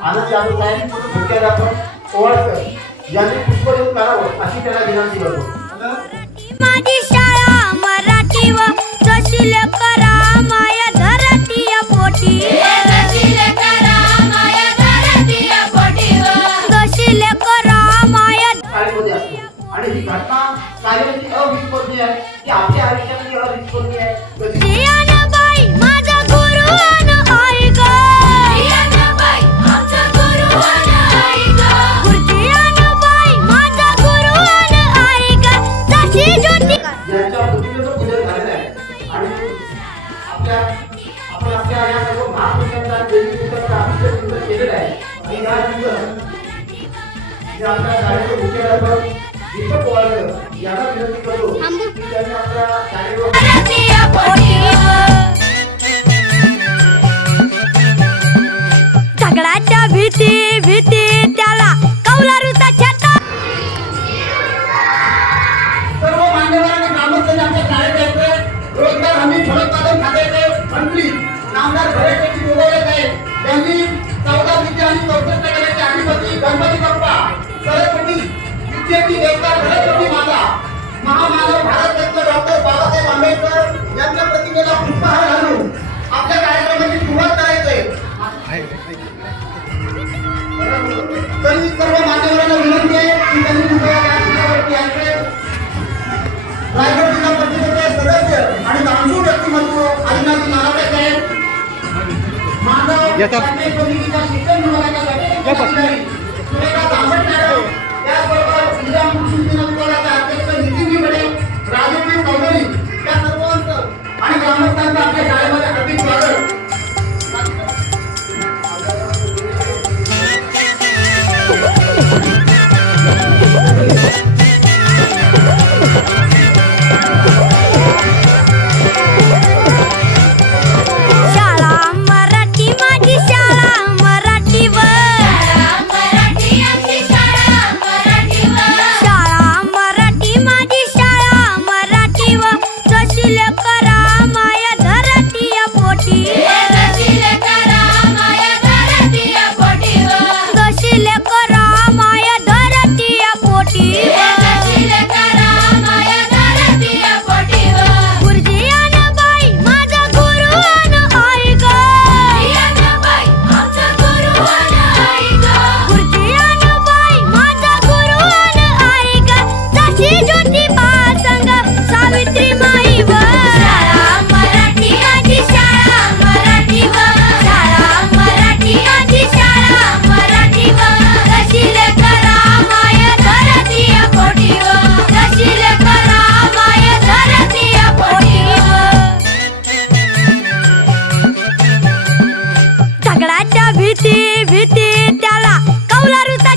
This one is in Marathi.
आनंद यादव साहेब मुख्याध्यापक ओवाळकर यांनी पुष्प देऊन करावं अशी त्यांना विनंती करतो। माझी शाळा मराठी व जशी लेकरा माया धरती पोटी जशी लेकरा माया धरती पोटी जशी लेकरा माया शाळेमध्ये असतो आणि ही घटना कार्याची अविस्मरणीय आहे की आपल्या आयुष्यातली अविस्मरणीय आहे। जियानबाई माझा गुरु अन आई ग जियानबाई आमचा गुरु अन आई ग गुरुजियानबाई माझा गुरु अन आई ग जशी ज्योती यांच्या प्रतिमेचं पूजन झालेलं आहे आणि आपण आपल्या या सर्व महापुरुषांचा देवीचा अभिषेक केलेला आहे आणि या दिवशी जे आपल्या शाळेचे मुख्याध्यापक दीपक ओवाळकर यांना विनंती करतो की त्यांनी आपल्या शाळेवर झगडाच्या भीती त्याला कौलारूचा छटा सर्व मान्यवरांनी ग्रामस्थांनी आमच्या शाळेत यायचे रोजगार हमी फलोत्पादन खात्याचे मंत्री नामदार भरेशजी बोलवले आहेत त्यांनी 14 विद्या आणि 64 टक्क्याचे अधिपती गणपती बाप्पा सरस्वती विद्येची देवता सरस्वती माता महामानव भारतरत्न डॉक्टर बाबासाहेब आंबेडकर यांच्या प्रतिमेला पुष्पहार घालून आपल्या कार्यक्रमाची सुरुवात करायचंय। तरी सर्व मान्यवरांना विनंती आहे की त्यांनी कृपया या ठिकाणावरती यायचे। रायगड जिल्हा परिषदेचे सदस्य आणि दानशूर व्यक्तिमत्व आदिनाथ नारायण साहेब माधव यांनी समितीच्या शिक्षण विभागाच्या अधिकारी सुरेखा तांबट मॅडम त्याचबरोबर जिल्हा कृषी विभागाचे अध्यक्ष नितीन गिबडे राजेश चौधरी या सर्वांचं आणि ग्रामस्थांचं आपल्या शाळेमध्ये हार्दिक स्वागत। भीती त्याला कौलारूचा